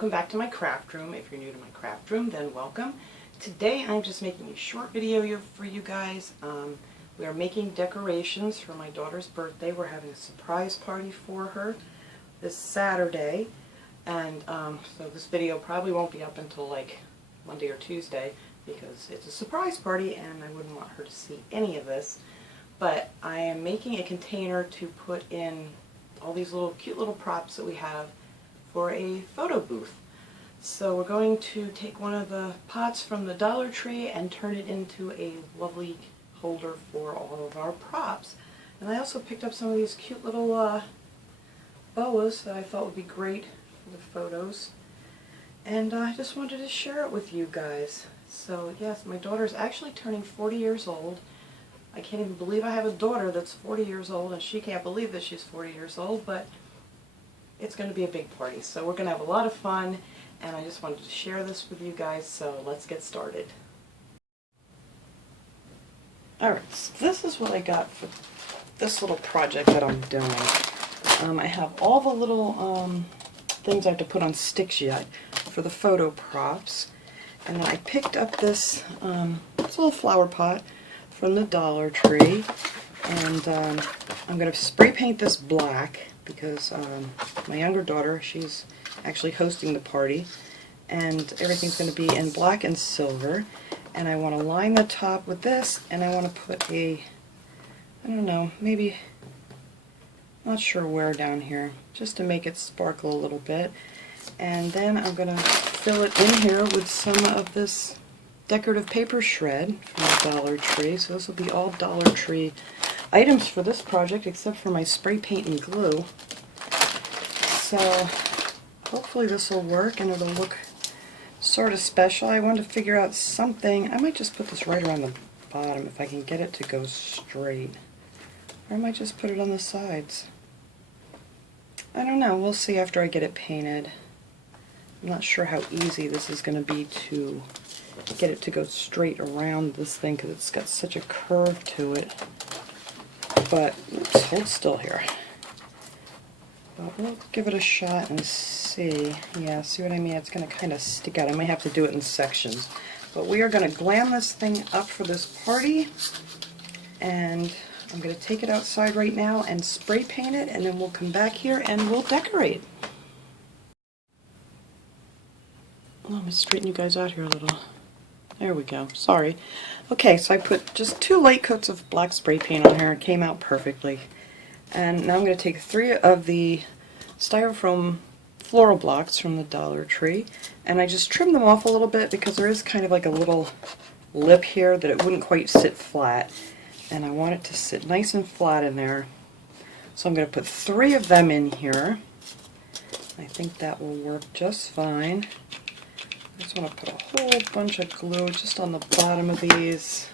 Welcome back to my craft room. If you're new to my craft room, then welcome. Today I'm just making a short video for you guys. We are making decorations for my daughter's birthday. We're having a surprise party for her this Saturday, and so this video probably won't be up until like Monday or Tuesday because it's a surprise party and I wouldn't want her to see any of this. But I am making a container to put in all these little cute little props that we have for a photo booth. So we're going to take one of the pots from the Dollar Tree and turn it into a lovely holder for all of our props. And I also picked up some of these cute little boas that I thought would be great for the photos. And I just wanted to share it with you guys. So yes, my daughter's actually turning 40 years old. I can't even believe I have a daughter that's 40 years old, and she can't believe that she's 40 years old, but it's going to be a big party. So we're going to have a lot of fun, and I just wanted to share this with you guys, so let's get started. Alright, so this is what I got for this little project that I'm doing. I have all the little things I have to put on sticks yet for the photo props, and then I picked up this little flower pot from the Dollar Tree, and I'm going to spray paint this black because my younger daughter, she's actually hosting the party, and everything's going to be in black and silver. And I want to line the top with this, and I want to put a, I don't know, maybe, not sure where down here, just to make it sparkle a little bit. And then I'm going to fill it in here with some of this decorative paper shred from the Dollar Tree. So this will be all Dollar Tree items for this project, except for my spray paint and glue. So hopefully this will work and it'll look sort of special. I wanted to figure out something. I might just put this right around the bottom if I can get it to go straight. Or I might just put it on the sides. I don't know. We'll see after I get it painted. I'm not sure how easy this is going to be to get it to go straight around this thing because it's got such a curve to it. But, oops, hold still here. But we'll give it a shot and see. Yeah, see what I mean? It's going to kind of stick out. I might have to do it in sections. But we are going to glam this thing up for this party. And I'm going to take it outside right now and spray paint it, and then we'll come back here and we'll decorate. Let me straighten you guys out here a little. There we go. Sorry. Okay, so I put just 2 light coats of black spray paint on here. It came out perfectly. And now I'm going to take 3 of the styrofoam floral blocks from the Dollar Tree, and I just trimmed them off a little bit because there is kind of like a little lip here that it wouldn't quite sit flat. And I want it to sit nice and flat in there. So I'm going to put 3 of them in here. I think that will work just fine. I just want to put a whole bunch of glue just on the bottom of these.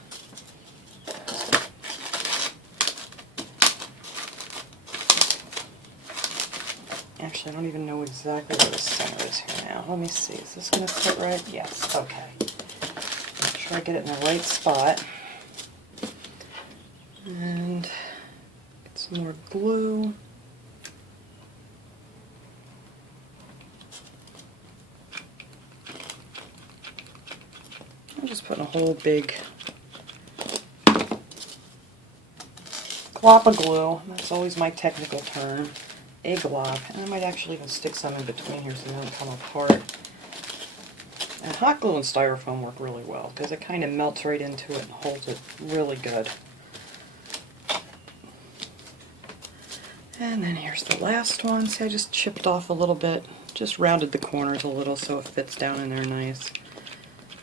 Actually, I don't even know exactly where the center is here now. Let me see. Is this going to fit right? Yes. Okay. Make sure I get it in the right spot. And get some more glue. I'm just putting a whole big glop of glue. That's always my technical term. A glop. And I might actually even stick some in between here so they don't come apart. And hot glue and styrofoam work really well because it kind of melts right into it and holds it really good. And then here's the last one. See, I just chipped off a little bit, just rounded the corners a little so it fits down in there nice.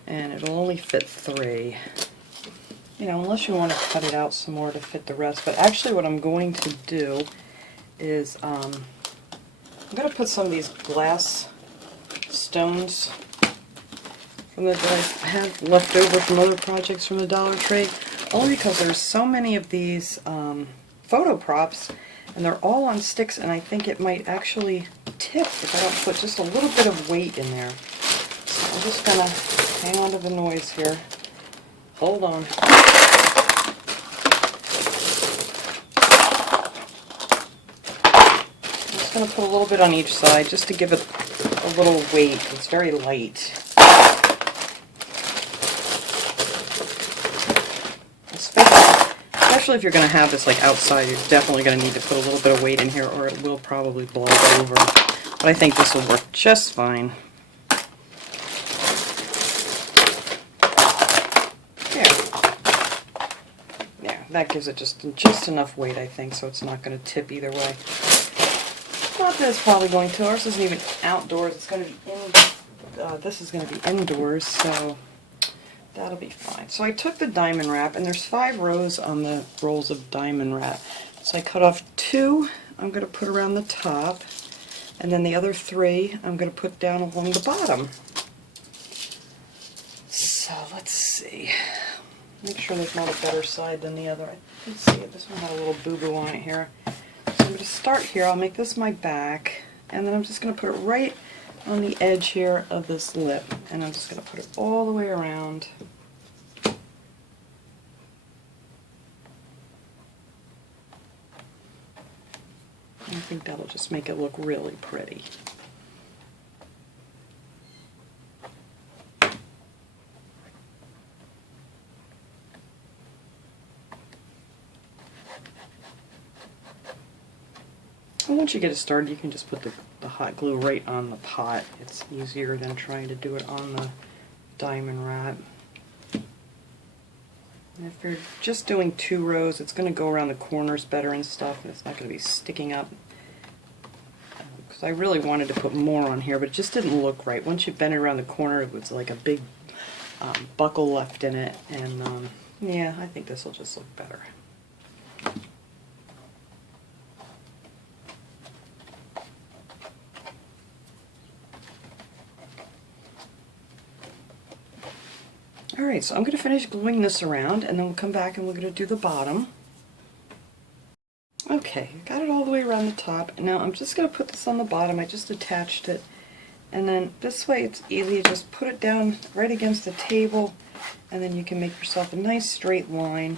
And it'll only fit 3. You know, unless you want to cut it out some more to fit the rest. But actually what I'm going to do is I'm going to put some of these glass stones from that I have left over from other projects from the Dollar Tree, only because there's so many of these photo props, and they're all on sticks, and I think it might actually tip if I don't put just a little bit of weight in there. So I'm just going to hang on to the noise here. Hold on. I'm just going to put a little bit on each side just to give it a little weight. It's very light. Especially if you're going to have this like outside, you're definitely going to need to put a little bit of weight in here or it will probably blow over. But I think this will work just fine. There, that gives it just enough weight, I think, so it's not going to tip either way. Not that it's probably going to. Ours isn't even outdoors. It's going to be this is going to be indoors, so that'll be fine. So I took the diamond wrap, and there's 5 rows on the rolls of diamond wrap. So I cut off 2 I'm going to put around the top, and then the other 3 I'm going to put down along the bottom. So let's see. Make sure there's not a better side than the other. Let's see, this one had a little boo-boo on it here. So I'm going to start here. I'll make this my back, and then I'm just going to put it right on the edge here of this lip, and I'm just going to put it all the way around. I think that'll just make it look really pretty. And once you get it started, you can just put the hot glue right on the pot. It's easier than trying to do it on the diamond wrap. And if you're just doing 2 rows, it's going to go around the corners better and stuff, and it's not going to be sticking up. Because I really wanted to put more on here, but it just didn't look right. Once you bend it around the corner, it was like a big buckle left in it, and yeah, I think this will just look better. Alright, so I'm going to finish gluing this around, and then we'll come back and we're going to do the bottom. Okay, got it all the way around the top, and now I'm just going to put this on the bottom. I just attached it, and then this way it's easy. Just put it down right against the table, and then you can make yourself a nice straight line.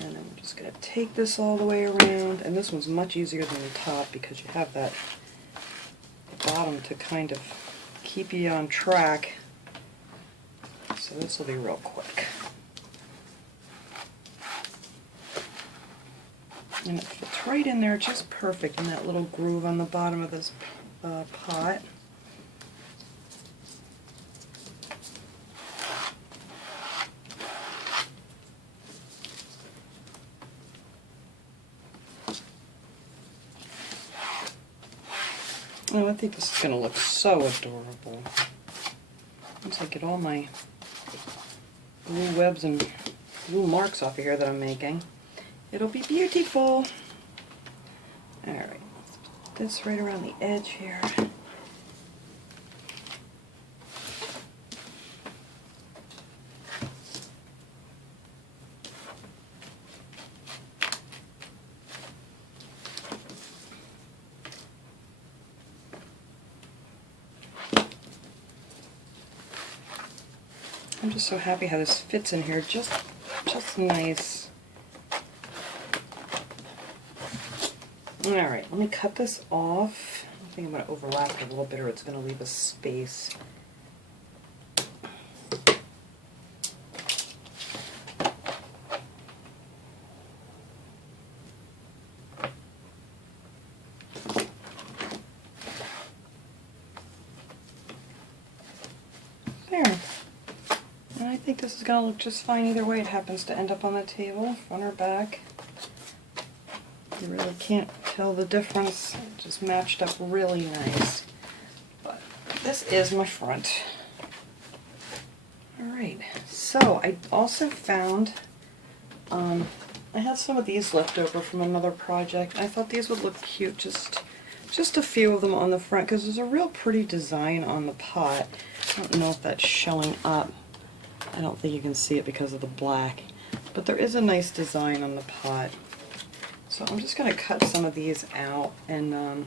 And I'm just going to take this all the way around, and this one's much easier than the top because you have that bottom to kind of keep you on track. So this will be real quick. And it fits right in there just perfect in that little groove on the bottom of this pot. Oh, I think this is going to look so adorable. Once I get all my glue webs and glue marks off of here that I'm making, it'll be beautiful. Alright, let's put this right around the edge here. I'm just so happy how this fits in here, just nice. Alright, let me cut this off. I think I'm going to overlap it a little bit or it's going to leave a space. There. And I think this is going to look just fine either way it happens to end up on the table, front or back. You really can't tell the difference. It just matched up really nice. But this is my front. Alright, so I also found, I had some of these left over from another project. I thought these would look cute, just a few of them on the front, because there's a real pretty design on the pot. I don't know if that's showing up. I don't think you can see it because of the black, but there is a nice design on the pot. So I'm just going to cut some of these out and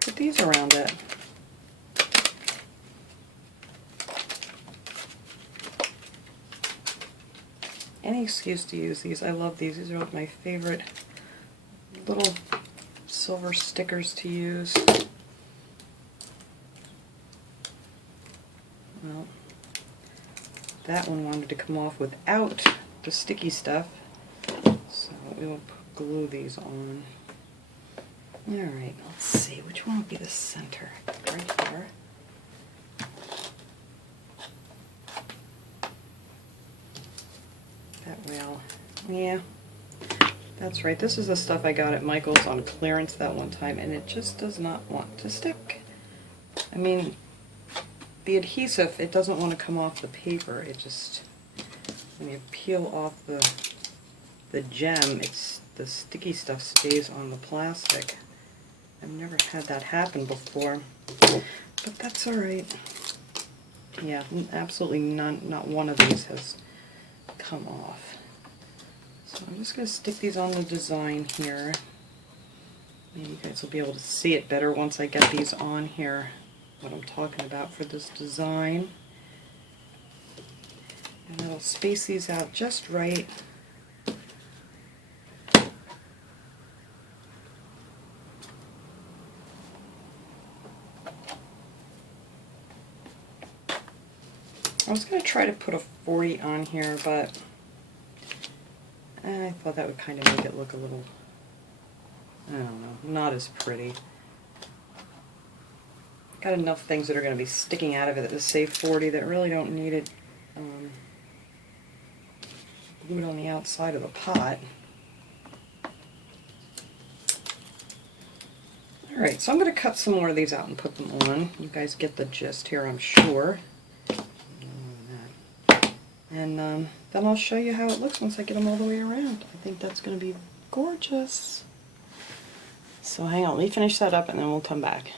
put these around it. Any excuse to use these. I love these. These are my favorite little silver stickers to use. that one wanted to come off without the sticky stuff, so we will glue these on. Alright, let's see, which one will be the center? Right here. That rail. Yeah, that's right. This is the stuff I got at Michael's on clearance that one time, and it just does not want to stick. I mean, the adhesive, it doesn't want to come off the paper. It just, when you peel off the gem, the sticky stuff stays on the plastic. I've never had that happen before, but that's alright. Yeah, absolutely not one of these has come off. So I'm just going to stick these on the design here. Maybe you guys will be able to see it better once I get these on here, what I'm talking about for this design. And that'll space these out just right. I was going to try to put a 40 on here, but I thought that would kind of make it look a little, I don't know, not as pretty. Got enough things that are going to be sticking out of it that say 40 that really don't need it glued on the outside of the pot. Alright, so I'm going to cut some more of these out and put them on. You guys get the gist here, I'm sure. And then I'll show you how it looks once I get them all the way around. I think that's going to be gorgeous. So hang on, let me finish that up and then we'll come back.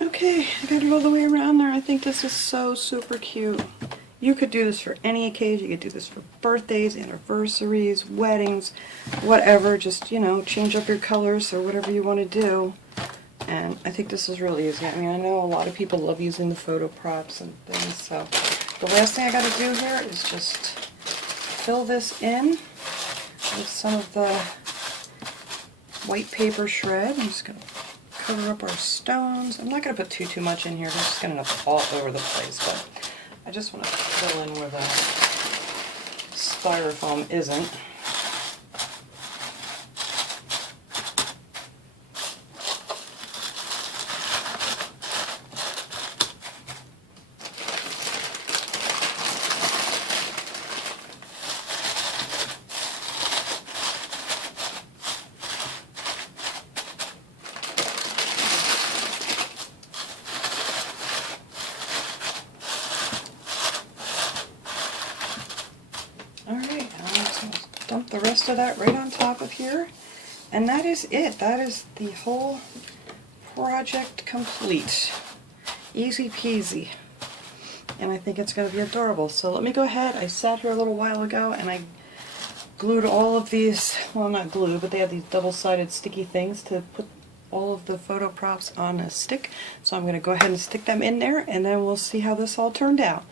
Okay, I got it all the way around there. I think this is so super cute. You could do this for any occasion. You could do this for birthdays, anniversaries, weddings, whatever. Just, you know, change up your colors or whatever you want to do. And I think this is really easy. I mean, I know a lot of people love using the photo props and things, so the last thing I got to do here is just fill this in with some of the white paper shred. I'm just going to cover up our stones. I'm not going to put too much in here. I'm just going to put all over the place, but I just want to fill in where the styrofoam isn't. Dump the rest of that right on top of here, and that is it. That is the whole project complete. Easy peasy. And I think it's going to be adorable. So let me go ahead. I sat here a little while ago and I glued all of these, well, not glue, but they have these double-sided sticky things to put all of the photo props on a stick. So I'm going to go ahead and stick them in there, and then we'll see how this all turned out.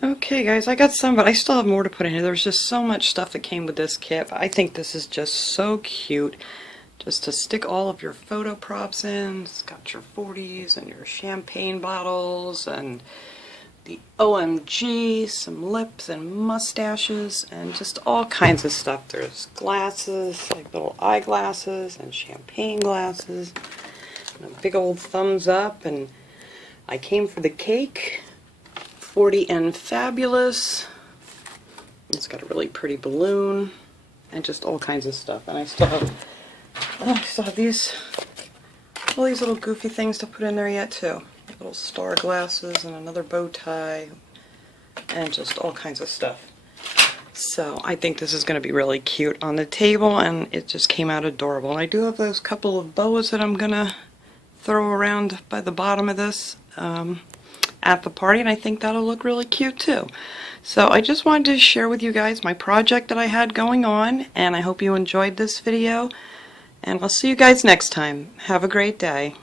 Okay guys, I got some, but I still have more to put in here. There's just so much stuff that came with this kit. I think this is just so cute. Just to stick all of your photo props in. It's got your 40s and your champagne bottles and the OMG, some lips and mustaches and just all kinds of stuff. There's glasses, like little eyeglasses and champagne glasses and a big old thumbs up, and I came for the cake. 40 and Fabulous. It's got a really pretty balloon and just all kinds of stuff. And I still have these, all these little goofy things to put in there yet too. Little star glasses and another bow tie and just all kinds of stuff. So I think this is going to be really cute on the table, and it just came out adorable. And I do have those couple of boas that I'm going to throw around by the bottom of this at the party, and I think that'll look really cute too. So I just wanted to share with you guys my project that I had going on, and I hope you enjoyed this video, and I'll see you guys next time. Have a great day.